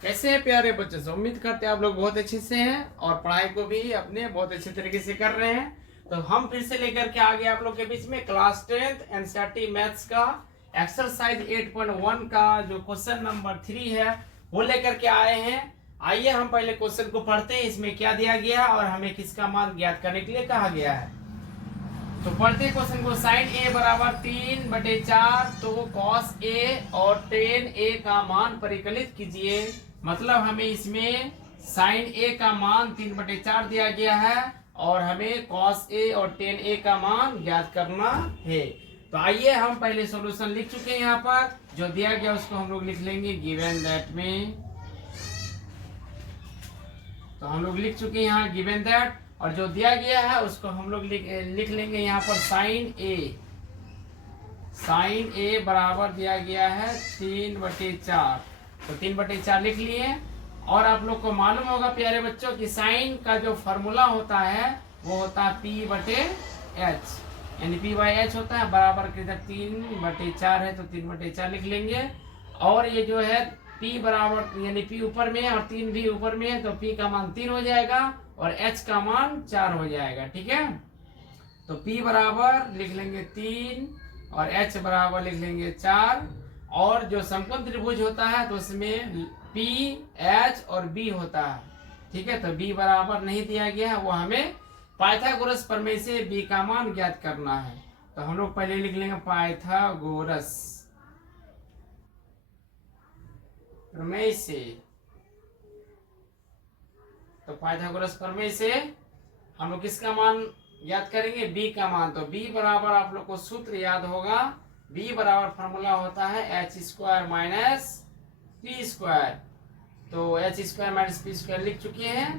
कैसे हैं प्यारे बच्चे से? उम्मीद करते हैं आप लोग बहुत अच्छे से हैं और पढ़ाई को भी अपने बहुत अच्छे तरीके से कर रहे हैं। तो हम फिर से लेकर के आ गए आप लोग के बीच में क्लास 10th एनसीईआरटी मैथ्स का एक्सरसाइज 8.1 का जो क्वेश्चन नंबर 3 है वो लेकर के आए हैं। आइए हम पहले क्वेश्चन को पढ़ते हैं, इसमें क्या दिया गया और हमें किसका मान ज्ञात करने के लिए कहा गया है। तो पढ़ते क्वेश्चन को। साइन ए बराबर 3/4 तो कॉस ए और टेन ए का मान परिकलित कीजिए। मतलब हमें इसमें साइन ए का मान 3/4 दिया गया है और हमें कॉस ए और टेन ए का मान ज्ञात करना है। तो आइए हम पहले सॉल्यूशन लिख चुके हैं, यहाँ पर जो दिया गया उसको हम लोग लिख लेंगे गिवन दैट में। तो हम लोग लिख चुके हैं यहाँ गिवन दैट, और जो दिया गया है उसको हम लोग लिख लेंगे यहाँ पर साइन ए बराबर दिया गया है 3/4। तो 3/4 लिख लिए। और आप लोग को मालूम होगा प्यारे बच्चों कि साइन का जो फॉर्मूला होता है वो होता है P/H, यानी P/H होता है बराबर के 3/4 है तो 3/4 लिख लेंगे। और ये जो है P बराबर यानी P ऊपर में है और 3 भी ऊपर में है तो P का मान 3 हो जाएगा और H का मान 4 हो जाएगा। ठीक है, तो P बराबर लिख लेंगे 3 और H बराबर लिख लेंगे 4। और जो समकोण त्रिभुज होता है तो उसमें P, H और B होता है। ठीक है, तो B बराबर नहीं दिया गया है, वो हमें पाइथागोरस प्रमेय से B का मान ज्ञात करना है। तो हम लोग पहले लिख लेंगे पाइथागोरस प्रमेय से। तो पाइथागोरस प्रमेय से हम लोग किसका मान याद करेंगे? B का मान। तो B बराबर आप लोग को सूत्र याद होगा, B बराबर फॉर्मूला होता है h² - p²। तो h² - p² लिख चुके हैं।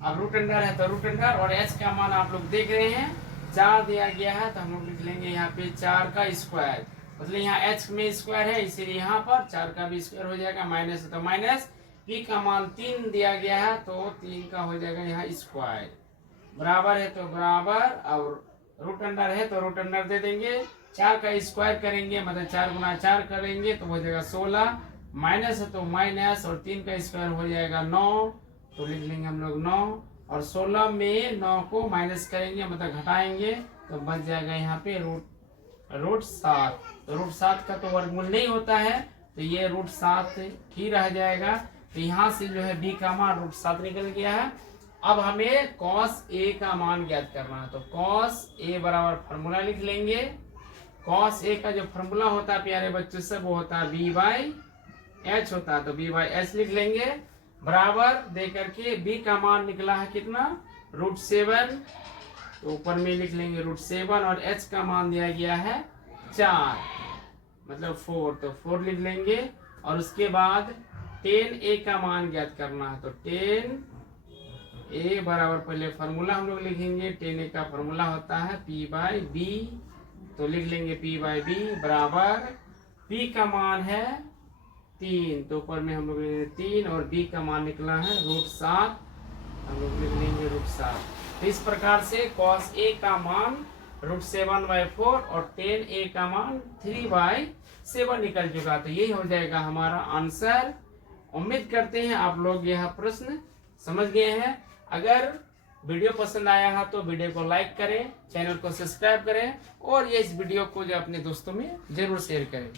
अब रूट अंडर है तो रूट अंडर, और h का मान आप लोग देख रहे हैं 4 दिया गया है तो हम लोग लिख लेंगे यहाँ पे 4 का स्क्वायर। मतलब यहाँ h में स्क्वायर है इसीलिए यहाँ पर 4 का भी स्क्वायर हो जाएगा, माइनस है तो माइनस। p का मान 3 दिया गया है तो 3 का हो जाएगा यहाँ स्क्वायर। बराबर है तो बराबर, और रूट अंडर है तो रूट अंडर दे देंगे। 4 का स्क्वायर करेंगे मतलब 4 गुना 4 करेंगे तो हो जाएगा 16। माइनस है तो माइनस, और 3 का स्क्वायर हो जाएगा 9 तो लिख लेंगे हम लोग 9। और 16 में 9 को माइनस करेंगे मतलब घटाएंगे तो बच जाएगा यहाँ पे रूट 7। तो रूट 7 का तो वर्गमूल नहीं होता है तो ये रूट 7 ही रह जाएगा। तो यहाँ से जो है B का मान रूट 7 निकल गया है। अब हमें कॉस ए का मान ज्ञात करना है। तो कॉस ए बराबर फॉर्मूला लिख लेंगे। कॉस ए का जो फॉर्मूला होता है प्यारे बच्चों से वो होता है B/H होता है, तो B/H लिख लेंगे। बराबर दे करके B का मान निकला है कितना? √7। तो ऊपर में लिख लेंगे √7 और H का मान दिया गया है 4 मतलब 4, तो 4 लिख लेंगे। और उसके बाद 10A का मान ज्ञात करना है। तो 10A बराबर पहले फॉर्मूला हम लोग लिखेंगे। 10A का फॉर्मूला होता है P/B, तो लिख लेंगे P/B बराबर P का मान है 3 तो ऊपर में हम लोग लेंगे 3 और B का मान निकला है √7, हम लोग लिख लेंगे √7। तो इस प्रकार से cos A का मान √7/4 और 10A का मान 3/7 निकल चुका। तो यही हो जाएगा हमारा आंसर। उम्मीद करते हैं आप लोग यह प्रश्न समझ गए हैं। अगर वीडियो पसंद आया है तो वीडियो को लाइक करें, चैनल को सब्सक्राइब करें और ये इस वीडियो को जो अपने दोस्तों में जरूर शेयर करें।